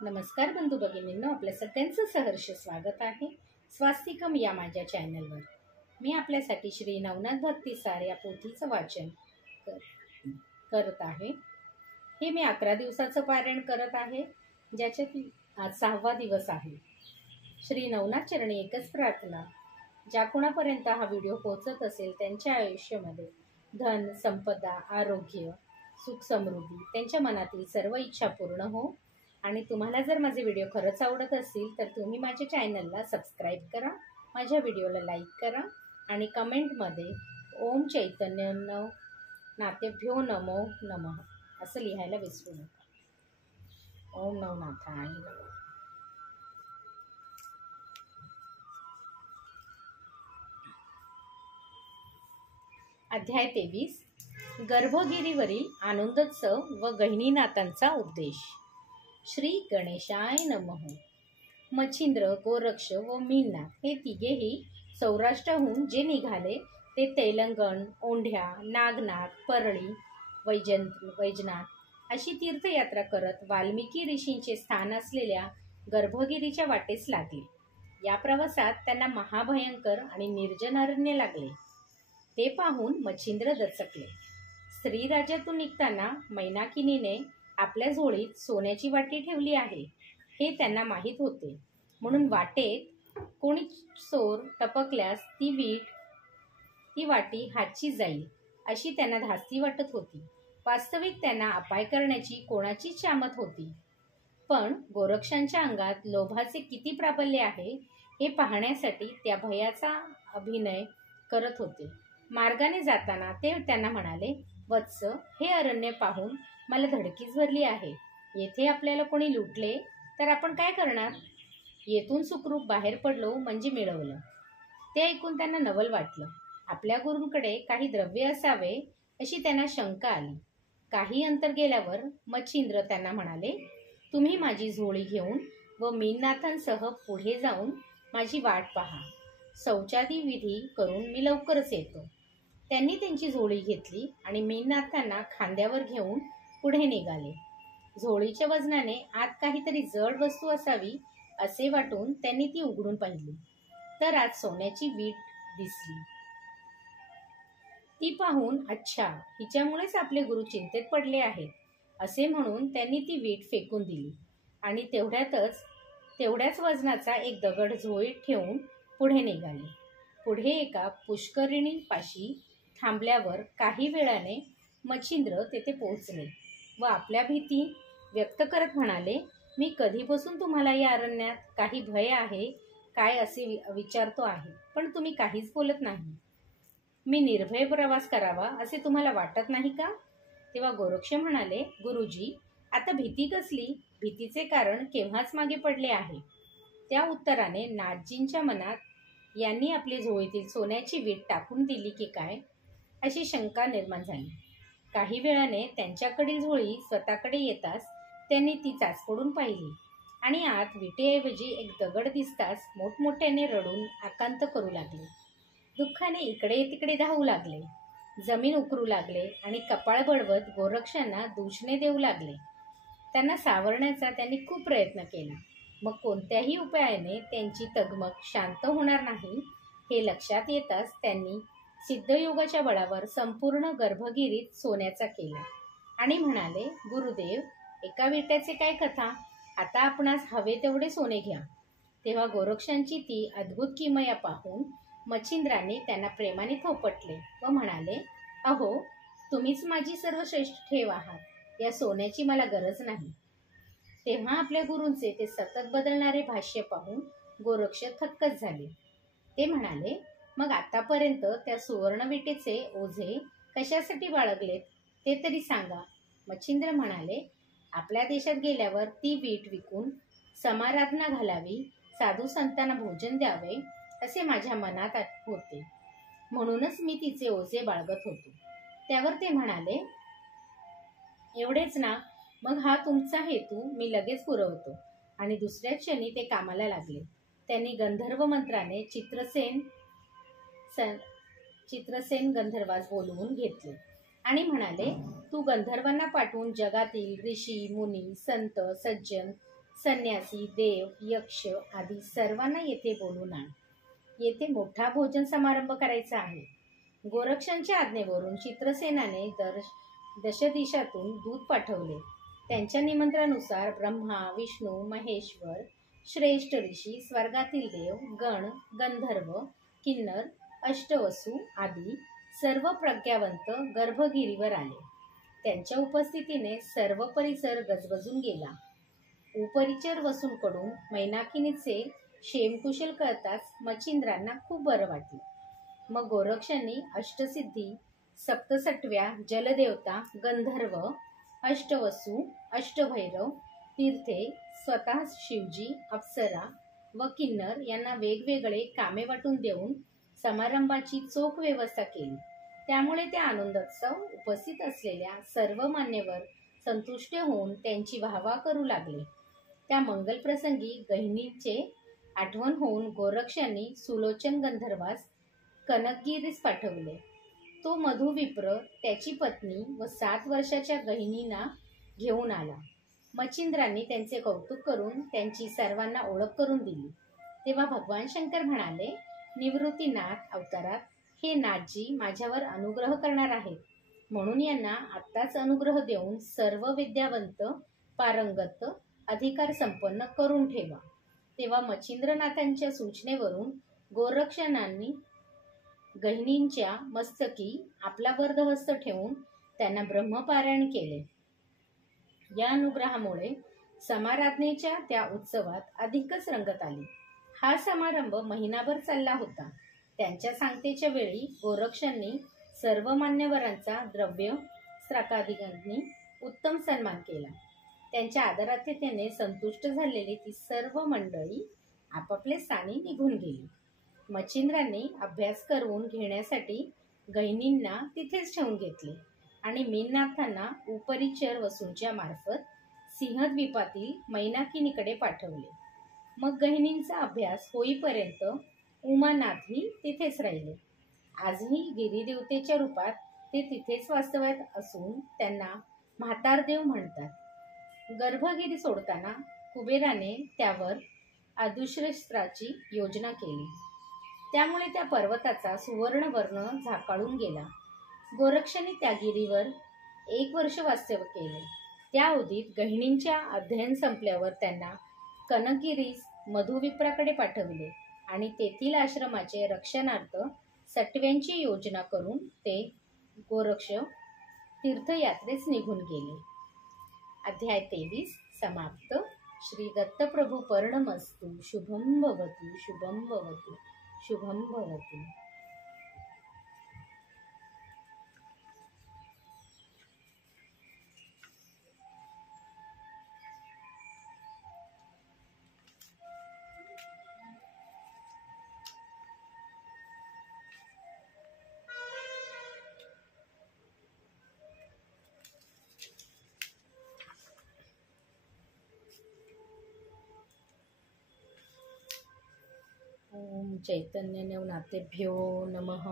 नमस्कार बंधू भगिनींनो, आपल्या सगळ्यांचं सहर्ष स्वागत आहे स्वास्तिकम या माझ्या चॅनलवर। मी आपल्यासाठी श्री नवनाथ भक्तिसार या पोथीचं वाचन करत आहे। हे मी 11 दिवसाचं पारायण करत आहे, ज्याच्यात आज 6वा दिवस आहे। श्री नवनाथ चरणी एकच प्रार्थना, ज्या कोणापर्यंत हा व्हिडिओ पोहोचत असेल त्यांच्या आयुष्यामध्ये धन, संपदा, आरोग्य, सुख, समृद्धी, त्यांच्या मनातील सर्व इच्छा पूर्ण हो। आणि तुम्हाला जर माझे व्हिडिओ खरंच आवडत असतील तर तुम्ही माझ्या चॅनलला सबस्क्राईब करा, माझ्या व्हिडिओला लाईक करा आणि कमेंटमध्ये ओम चैतन्य नाथेभ्यो नमो नमः असं लिहायला विसरू नका। ओम नवनाथाय नमः। अध्याय 23 गर्भगिरीवरील आनंदोत्सव व गहिनीनाथांचा उद्देश। श्री गणेशाय नमः। मच्छिंद्र, गोरक्ष व मीननाथ हे तिघेही सौराष्ट्राहून जे निघाले ते तेलंगण, ओंढ्या, नागनाथ, परळी, वैजनाथ अशी तीर्थयात्रा करत वाल्मिकी ऋषींचे स्थान असलेल्या गर्भगिरीच्या वाटेस लागले। या प्रवासात त्यांना महाभयंकर आणि निर्जन अरण्य लागले। ते पाहून मच्छिंद्र दचकले। स्त्रीराज्यातून निघताना मैनाकिनीने आपल्या झोळीत सोन्याची वाटी ठेवली आहे हे त्यांना माहीत होते, म्हणून वाटेत कोणी चोर टपकल्यास ती वाटी हातची जाईल अशी त्यांना धास्ती वाटत होती। वास्तविक त्यांना अपाय करण्याची कोणाची चामत होती, पण गोरक्षांच्या अंगात लोभाचे किती प्राबल्य आहे हे पाहण्यासाठी त्या भयाचा अभिनय करत होते। मार्गाने जाताना ते त्यांना म्हणाले, वत्स, हे अरण्य पाहून मला धडकीच भरली आहे। येथे आपल्याला कोणी लुटले तर आपण काय करणार? येथून सुखरूप बाहेर पडलो म्हणजे मिळवलं। ते ऐकून त्यांना नवल वाटलं। आपल्या गुरूंकडे काही द्रव्य असावे अशी त्यांना शंका आली। काही अंतर गेल्यावर मच्छिंद्र त्यांना म्हणाले, तुम्ही माझी झोळी घेऊन व मीननाथांसह पुढे जाऊन माझी वाट पहा। शौचादी विधी करून मी लवकरच येतो। त्यांनी त्यांची झोळी घेतली आणि मीननाथांना खांद्यावर घेऊन पुढे निघाले। झोळीच्या वजनाने आत काहीतरी जड वस्तू असावी असे वाटून त्यांनी ती उघडून पाहिली, तर आत सोन्याची वीट दिसली। ती पाहून अच्छा, हिच्यामुळेच आपले गुरु चिंतेत पडले आहेत असे म्हणून त्यांनी ती वीट फेकून दिली आणि तेवढ्याच वजनाचा एक दगड झोळीत ठेवून पुढे निघाले। पुढे एका पुष्करिणीपाशी थांबल्यावर काही वेळाने मच्छिंद्र तेथे पोहोचले व आपल्या भीती व्यक्त करत म्हणाले, मी कधीपासून तुम्हाला या अरण्यात काही भय आहे काय असे विचारतो आहे, पण तुम्ही काहीच बोलत नाही। मी निर्भय प्रवास करावा असे तुम्हाला वाटत नाही का? तेव्हा गोरक्ष म्हणाले, गुरुजी, आता भीती कसली? भीतीचे कारण केव्हाच मागे पडले आहे। त्या उत्तराने नाथजींच्या मनात यांनी आपली झोळीतील सोन्याची वीट टाकून दिली की काय अशी शंका निर्माण झाली। काही वेळाने त्यांच्याकडील झोळी स्वतःकडे येताच त्यांनी ती चाचपडून पाहिली आणि आत विटेऐवजी एक दगड दिसताच मोठमोठ्याने रडून आकांत करू लागले। दुःखाने इकडे तिकडे धावू लागले, जमीन उकरू लागले आणि कपाळ बडवत गोरक्षांना दूषणे देऊ लागले। त्यांना सावरण्याचा त्यांनी खूप प्रयत्न केला, मग कोणत्याही उपायाने त्यांची तगमग शांत होणार नाही हे लक्षात येताच त्यांनी सिद्धयोगाच्या बळावर संपूर्ण गर्भगिरीत सोन्याचा केला आणि म्हणाले, गुरुदेव, एका विट्याचे काय कथा, आता आपणास हवे तेवढे सोने घ्या। तेव्हा गोरक्षांची ती अद्भुत किमया पाहून मच्छिंद्राने त्यांना प्रेमाने थोपटले व म्हणाले, अहो, तुम्हीच माझी सर्वश्रेष्ठ ठेव आहात, या सोन्याची मला गरज नाही। तेव्हा आपल्या गुरूंचे ते सतत बदलणारे भाष्य पाहून गोरक्ष थक्कच झाले। ते म्हणाले, मग आतापर्यंत त्या सुवर्णविटेचे ओझे कशासाठी बाळगलेत ते तरी सांगा। मच्छिंद्र म्हणाले, आपल्या देशात गेल्यावर ती वीट विकून समाराधना घालावी, साधू संतांना भोजन द्यावे असे माझ्या मनात होते, म्हणूनच मी तिचे ओझे बाळगत होतो। त्यावर ते म्हणाले, एवढेच ना, मग हा तुमचा हेतू मी लगेच पुरवतो। आणि दुसऱ्या क्षणी ते कामाला लागले। त्यांनी गंधर्व मंत्राने चित्रसेन गंधर्वास बोलवून घेतले आणि म्हणाले, तू गंधर्वांना पाठवून जगातील ऋषी, मुनी, संत, सज्जन संन्यासी, देव, यक्ष आदी सर्वांना येथे बोलून आण. येथे मोठा भोजन समारंभ करायचा आहे. गोरक्षांच्या आज्ञेवरून चित्रसेनाने दशदिशातून दूत पाठवले. त्यांच्या निमंत्रणानुसार ब्रह्मा, विष्णू, महेश्वर, श्रेष्ठ ऋषी, स्वर्गातील देव, गण, गंधर्व, किन्नर, अष्टवसू आदी सर्व प्रज्ञावंत गर्भगिरीवर आले. त्यांच्या उपस्थितीने सर्व परिसर गजबजून गेला. उपरिचर वसूंकडून मैनाकिनीचे क्षेमकुशल कळताच मच्छिंद्रांना खूप बरं वाटलं. मग गोरक्षांनी अष्टसिद्धी, सप्तसटव्या, जलदेवता, गंधर्व, अष्टवसू, अष्टभैरव, तीर्थे, स्वतः शिवजी, अप्सरा व किन्नर यांना वेगवेगळे कामे वाटून देऊन समारंभाची चोख व्यवस्था केली. त्यामुळे त्या आनंदोत्सव उपस्थित असलेल्या सर्व मान्यवर संतुष्ट होऊन त्यांची वाहवा करू लागले. त्या मंगल प्रसंगी गहिनीचे आठवण होऊन गोरक्षांनी सुलोचन गंधर्वास कनकगिरीस पाठवले. तो मधुविप्र त्याची पत्नी व 7 वर्षाच्या गहिनींना घेऊन आला. मच्छिंद्रांनी त्यांचे कौतुक करून त्यांची सर्वांना ओळख करून दिली. तेव्हा भगवान शंकर म्हणाले, निवृत्तीनाथ अवतारात हे नाथजी माझ्यावर अनुग्रह करणार आहेत, म्हणून यांना आत्ताच अनुग्रह देऊन सर्व विद्यावंत, पारंगत, अधिकार संपन्न करून ठेवा. तेव्हा मच्छिंद्रनाथांच्या सूचनेवरून गोरक्षांनी गहिनींच्या मस्तकी आपला वरदहस्त ठेवून त्यांना ब्रह्मपारायण केले. या अनुग्रहामुळे समाराधनेच्या त्या उत्सवात अधिकच रंगत आली. हा समारंभ महिनाभर चालला होता. त्यांच्या सांगतेच्या वेळी गोरक्षांनी सर्व मान्यवरांचा द्रव्य स्त्राकादिकांनी उत्तम सन्मान केला. त्यांच्या आदरातिथ्याने संतुष्ट झालेली ती सर्व मंडळी आपापल्या स्थानी निघून गेली. मच्छिंद्रांनी अभ्यास करून घेण्यासाठी गहिनींना तिथेच ठेवून घेतले आणि मीननाथांना उपरिचर वसूंच्या मार्फत सिंहद्वीपातील मैनाकिनीकडे पाठवले. मग गहिनींचा अभ्यास होईपर्यंत उमानाथही तिथेच राहिले. आजही गिरिदेवतेच्या रूपात ते तिथेच वास्तव्यात असून त्यांना म्हातारदेव म्हणतात. गर्भगिरी सोडताना कुबेराने त्यावर अदृश्यस्त्राची योजना केली. त्यामुळे त्या पर्वताचा सुवर्ण वर्ण झाकाळून गेला. गोरक्षांनी त्या गिरीवर 1 वर्ष वास्तव्य केले. त्या अवधीत गहिनींच्या अध्ययन संपल्यावर त्यांना कनकगिरीस मधुविप्राकडे पाठवले आणि तेथील आश्रमाचे रक्षणार्थ सटव्यांची योजना करून ते गोरक्ष तीर्थयात्रेस निघून गेले. अध्याय 23 समाप्त. श्री दत्तप्रभू पर्णमस्तु. शुभम भवतु. शुभम भवतु. शुभम भवतु. ओम चैतन्य नवनाथेभ्यो नमः.